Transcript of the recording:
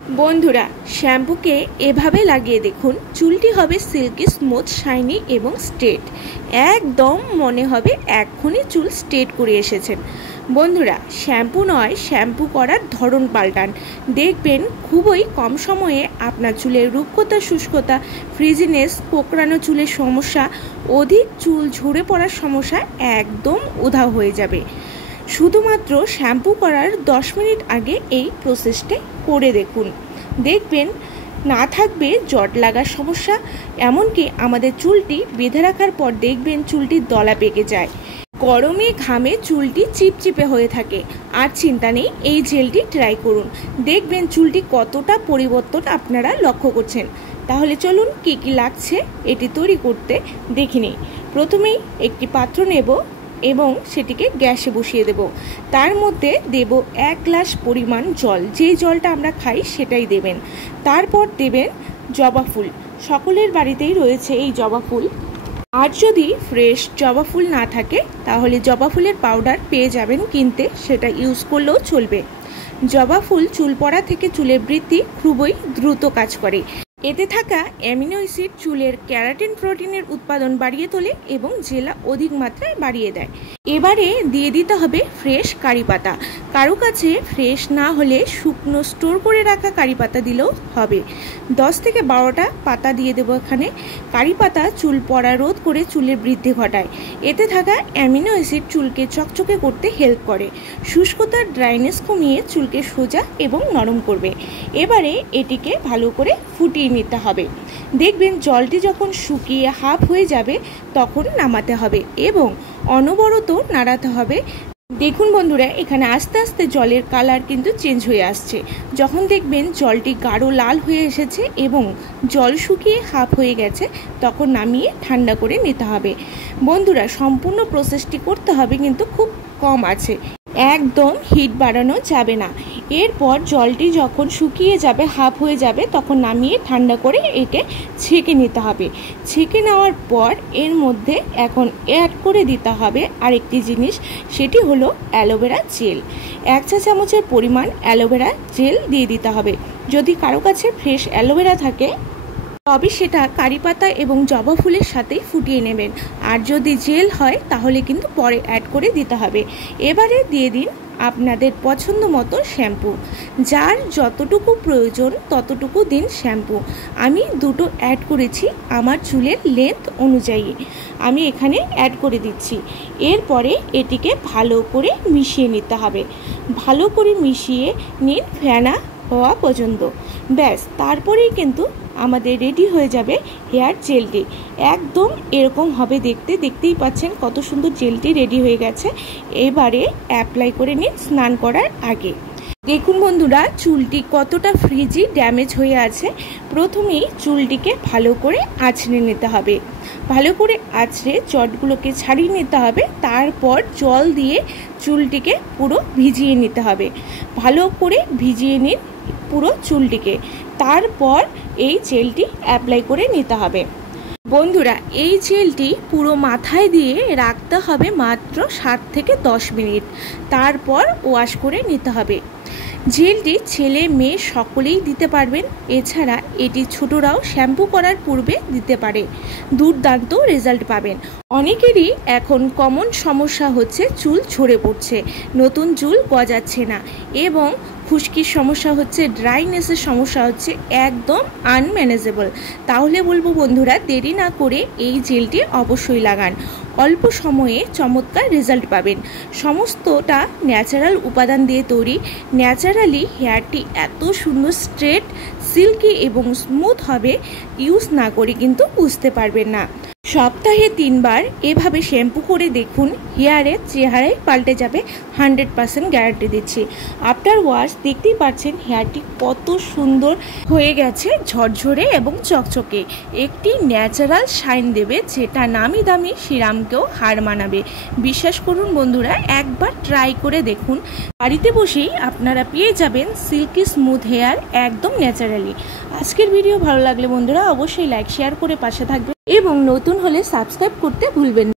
বন্ধুরা, শ্যাম্পুকে এভাবে লাগিয়ে দেখুন, চুলটি হবে সিল্কি স্মুথ, শাইনি এবং স্ট্রেট। একদম মনে হবে এক্ষুনি চুল স্ট্রেট করে এসেছেন। বন্ধুরা, শ্যাম্পু নয়, শ্যাম্পু করার ধরন পাল্টান। দেখবেন খুবই কম সময়ে আপনার চুলের রুক্ষতা, শুষ্কতা, ফ্রিজিনেস, কোঁকড়ানো চুলের সমস্যা, অধিক চুল ঝরে পড়ার সমস্যা একদম উধাও হয়ে যাবে। শুধুমাত্র শ্যাম্পু করার 10 মিনিট আগে এই প্রসেসটা করে দেখুন, দেখবেন না থাকবে জট লাগার সমস্যা। এমনকি আমাদের চুলটি বেঁধে রাখার পর দেখবেন চুলটি দলা পেকে যায়, গরমে ঘামে চুলটি চিপচিপে হয়ে থাকে। আর চিন্তা নেই, এই জেলটি ট্রাই করুন, দেখবেন চুলটি কতটা পরিবর্তন আপনারা লক্ষ্য করছেন। তাহলে চলুন কি কি লাগছে এটি তৈরি করতে দেখে নিই। প্রথমেই একটি পাত্র নেব এবং সেটিকে গ্যাসে বসিয়ে দেব। তার মধ্যে দেব 1 গ্লাস পরিমাণ জল, যেই জলটা আমরা খাই সেটাই দেবেন। তারপর দেবেন জবা ফুল। সকলের বাড়িতেই রয়েছে এই জবা ফুল। আর যদি ফ্রেশ জবা ফুল না থাকে তাহলে জবা ফুলের পাউডার পেয়ে যাবেন কিনতে, সেটা ইউজ করলেও চলবে। জবা ফুল চুল পড়া থেকে চুলের বৃদ্ধি খুবই দ্রুত কাজ করে। এতে থাকা অ্যামিনো অ্যাসিড চুলের ক্যারাটিন প্রোটিনের উৎপাদন বাড়িয়ে তোলে এবং জেলা অধিক মাত্রায় বাড়িয়ে দেয়। এবারে দিয়ে দিতে হবে ফ্রেশ কারি পাতা। কারো কাছে ফ্রেশ না হলে শুকনো স্টোর করে রাখা কারি পাতা দিলেও হবে। 10 থেকে 12টা পাতা দিয়ে দেবো এখানে। কারি পাতা চুল পড়া রোধ করে চুলের বৃদ্ধি ঘটায়। এতে থাকা অ্যামিনো অ্যাসিড চুলকে চকচকে করতে হেল্প করে, শুষ্কতার ড্রাইনেস কমিয়ে চুলকে সোজা এবং নরম করবে। এবারে এটিকে ভালো করে ফুটিয়ে নিতে হবে। দেখবেন জলটি যখন শুকিয়ে হাফ হয়ে যাবে তখন নামাতে হবে এবং অনবরত নাড়াতে হবে। দেখুন বন্ধুরা, এখানে আস্তে আস্তে জলের কালার কিন্তু চেঞ্জ হয়ে আসছে। যখন দেখবেন জলটি গাঢ় লাল হয়ে এসেছে এবং জল শুকিয়ে হাফ হয়ে গেছে তখন নামিয়ে ঠান্ডা করে নিতে হবে। বন্ধুরা, সম্পূর্ণ প্রসেসটি করতে হবে কিন্তু খুব কম আছে, একদম হিট বাড়ানো যাবে না। এরপর জলটি যখন শুকিয়ে যাবে, হাফ হয়ে যাবে, তখন নামিয়ে ঠান্ডা করে একে ছেঁকে নিতে হবে। ছেঁকে নেওয়ার পর এর মধ্যে এখন অ্যাড করে দিতে হবে আরেকটি জিনিস, সেটি হলো অ্যালোভেরা জেল। 1 চা চামচের পরিমাণ অ্যালোভেরা জেল দিয়ে দিতে হবে। যদি কারো কাছে ফ্রেশ অ্যালোভেরা থাকে তবে সেটা কারি পাতা এবং জবা ফুলের সাথেই ফুটিয়ে নেবেন। আর যদি জেল হয় তাহলে কিন্তু পরে অ্যাড করে দিতে হবে। এবারে দিয়ে দিন আপনাদের পছন্দ মতো শ্যাম্পু, যার যতটুকু প্রয়োজন ততটুকু দিন শ্যাম্পু। আমি 2টো অ্যাড করেছি আমার চুলের লেন্থ অনুযায়ী, আমি এখানে অ্যাড করে দিচ্ছি। এরপরে এটিকে ভালো করে মিশিয়ে নিতে হবে। ভালো করে মিশিয়ে নিন ফেনা হওয়া পর্যন্ত। ব্যাস, তারপরেই কিন্তু আমাদের রেডি হয়ে যাবে হেয়ার জেলটি। একদম এরকম হবে দেখতে, দেখতেই পাচ্ছেন কত সুন্দর জেলটি রেডি হয়ে গেছে। এবারে অ্যাপ্লাই করে নিন স্নান করার আগে। দেখুন বন্ধুরা, চুলটি কতটা ফ্রিজি ড্যামেজ হয়ে আছে। প্রথমেই চুলটিকে ভালো করে আঁচড়ে নিতে হবে। ভালো করে আঁচড়ে জটগুলোকে ছাড়িয়ে নিতে হবে। তারপর জল দিয়ে চুলটিকে পুরো ভিজিয়ে নিতে হবে। ভালো করে ভিজিয়ে নিন পুরো চুলটিকে। তারপর এই জেলটি অ্যাপ্লাই করে নিতে হবে। বন্ধুরা, এই জেলটি পুরো মাথায় দিয়ে রাখতে হবে মাত্র 7 থেকে 10 মিনিট। তারপর ওয়াশ করে নিতে হবে। জেলটি ছেলে মেয়ে সকলেই দিতে পারবেন। এছাড়া এটি ছোটরাও শ্যাম্পু করার পূর্বে দিতে পারে, দুর্দান্ত রেজাল্ট পাবেন। অনেকেরই এখন কমন সমস্যা হচ্ছে চুল ঝরে পড়ছে, নতুন চুল গজাচ্ছে না এবং খুশকির সমস্যা হচ্ছে, ড্রাইনেসের সমস্যা হচ্ছে, একদম আনম্যানেজেবল। তাহলে বলবো বন্ধুরা, দেরি না করে এই জেলটি অবশ্যই লাগান। অল্প সময়ে চমৎকার রেজাল্ট পাবেন। সমস্তটা ন্যাচারাল উপাদান দিয়ে তৈরি। ন্যাচারালি হেয়ারটি এত সুন্দর স্ট্রেট, সিল্কি এবং স্মুথ হবে, ইউজ না করে কিন্তু বুঝতে পারবেন না। সপ্তাহে 3 বার এভাবে শ্যাম্পু করে দেখুন, হেয়ারের চেহারায় পাল্টে যাবে, 100% গ্যারান্টি দিচ্ছি। আফটার ওয়াশ দেখতেই পাচ্ছেন হেয়ারটি কত সুন্দর হয়ে গেছে, ঝরঝরে এবং চকচকে। একটি ন্যাচারাল শাইন দেবে, যেটা নামি দামি সিরামকেও হার মানাবে। বিশ্বাস করুন বন্ধুরা, একবার ট্রাই করে দেখুন। বাড়িতে বসেই আপনারা পেয়ে যাবেন সিল্কি স্মুথ হেয়ার, একদম ন্যাচারালি। আজকের ভিডিও ভালো লাগলে বন্ধুরা অবশ্যই লাইক শেয়ার করে পাশে থাকবেন এবং নতুন হলে সাবস্ক্রাইব করতে ভুলবেন না।